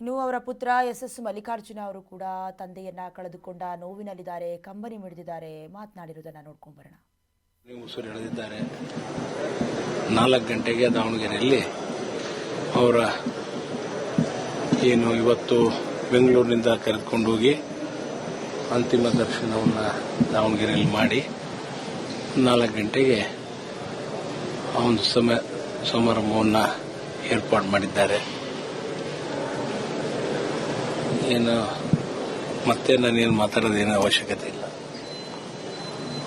ಇನ್ನು ಅವರ ಪುತ್ರ ಎಸ್ ಮಲ್ಲಿಕಾರ್ಜುನ ಅವರು ಕೂಡ ತಂದೆಯನ್ನ ಕಳೆದುಕೊಂಡ ನೋವಿನಲ್ಲಿದ್ದಾರೆ, ಕಂಬನಿ ಮಿಡಿದಿದ್ದಾರೆ. ಮಾತನಾಡಿರುವುದನ್ನು ನೋಡ್ಕೊಂಡು ಬರೋಣ. ಉಸಿರು ಎಳೆದಿದ್ದಾರೆ. 4 ಗಂಟೆಗೆ ದಾವಣಗೆರೆಯಲ್ಲಿ ಅವರ ಏನು ಇವತ್ತು ಬೆಂಗಳೂರಿನಿಂದ ಕರೆದುಕೊಂಡು ಹೋಗಿ ಅಂತಿಮ ದರ್ಶನವನ್ನು ದಾವಣಗೆರೆಯಲ್ಲಿ ಮಾಡಿ 4 ಗಂಟೆಗೆ ಆ ಒಂದು ಸಮಾರಂಭವನ್ನು ಏರ್ಪಾಡು ಮಾಡಿದ್ದಾರೆ. ಏನು ಮತ್ತೆ ನಾನೇನು ಮಾತಾಡೋದೇನು ಅವಶ್ಯಕತೆ ಇಲ್ಲ.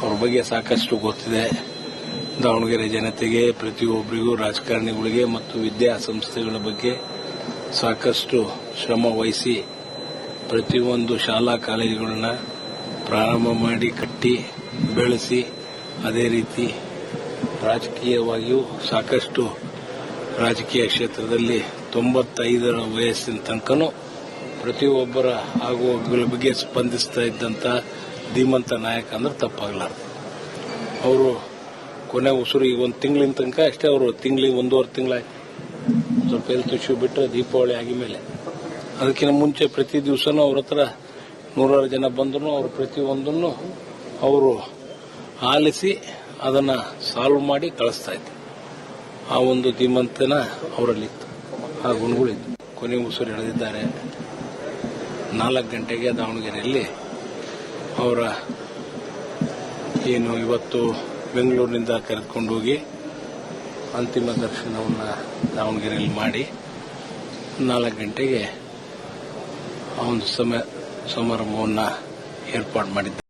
ಅವ್ರ ಬಗ್ಗೆ ಸಾಕಷ್ಟು ಗೊತ್ತಿದೆ. ದಾವಣಗೆರೆ ಜನತೆಗೆ, ಪ್ರತಿಯೊಬ್ಬರಿಗೂ, ರಾಜಕಾರಣಿಗಳಿಗೆ ಮತ್ತು ವಿದ್ಯಾಸಂಸ್ಥೆಗಳ ಬಗ್ಗೆ ಸಾಕಷ್ಟು ಶ್ರಮ ವಹಿಸಿ ಪ್ರತಿಯೊಂದು ಶಾಲಾ ಕಾಲೇಜುಗಳನ್ನ ಪ್ರಾರಂಭ ಮಾಡಿ ಕಟ್ಟಿ ಬೆಳೆಸಿ, ಅದೇ ರೀತಿ ರಾಜಕೀಯವಾಗಿಯೂ ಸಾಕಷ್ಟು ರಾಜಕೀಯ ಕ್ಷೇತ್ರದಲ್ಲಿ 95ರ ವಯಸ್ಸಿನ ತನಕನೂ ಪ್ರತಿಯೊಬ್ಬರ ಆಗುಗಳ ಬಗ್ಗೆ ಸ್ಪಂದಿಸ್ತಾ ಇದ್ದಂಥ ಧೀಮಂತ ನಾಯಕ ಅಂದ್ರೆ ತಪ್ಪಾಗಲಾರದು. ಅವರು ಕೊನೆ ಉಸಿರು ಈಗ 1 ತಿಂಗಳಿನ ತನಕ ಅಷ್ಟೇ. ಅವರು ತಿಂಗಳಿಗೆ 1.5 ತಿಂಗಳಾಯ್ತು. ಸ್ವಲ್ಪ ಹೆಲ್ತ್ ಇಶ್ಯೂ ಬಿಟ್ಟರೆ ದೀಪಾವಳಿ ಆಗಿಮೇಲೆ. ಅದಕ್ಕಿಂತ ಮುಂಚೆ ಪ್ರತಿ ದಿವಸನೂ ಅವ್ರ ಹತ್ರ 100 ಜನ ಬಂದರೂ ಅವರು ಪ್ರತಿಯೊಂದನ್ನು ಅವರು ಆಲಿಸಿ ಅದನ್ನು ಸಾಲ್ವ್ ಮಾಡಿ ಕಳಿಸ್ತಾ ಇದ್ರು. ಆ ಒಂದು ಧೀಮಂತನ ಅವರಲ್ಲಿತ್ತು, ಆ ಗುಣಗಳಿತ್ತು. ಕೊನೆ ಉಸಿರು ಎಳೆದಿದ್ದಾರೆ. 4 ಗಂಟೆಗೆ ದಾವಣಗೆರೆಯಲ್ಲಿ ಅವರ ಏನು ಇವತ್ತು ಬೆಂಗಳೂರಿನಿಂದ ಕರೆದುಕೊಂಡು ಹೋಗಿ ಅಂತಿಮ ದರ್ಶನವನ್ನು ದಾವಣಗೆರೆಯಲ್ಲಿ ಮಾಡಿ 4 ಗಂಟೆಗೆ ಆ ಒಂದು ಸಮಾರಂಭವನ್ನು ಏರ್ಪಾಡು ಮಾಡಿದ್ದಾರೆ.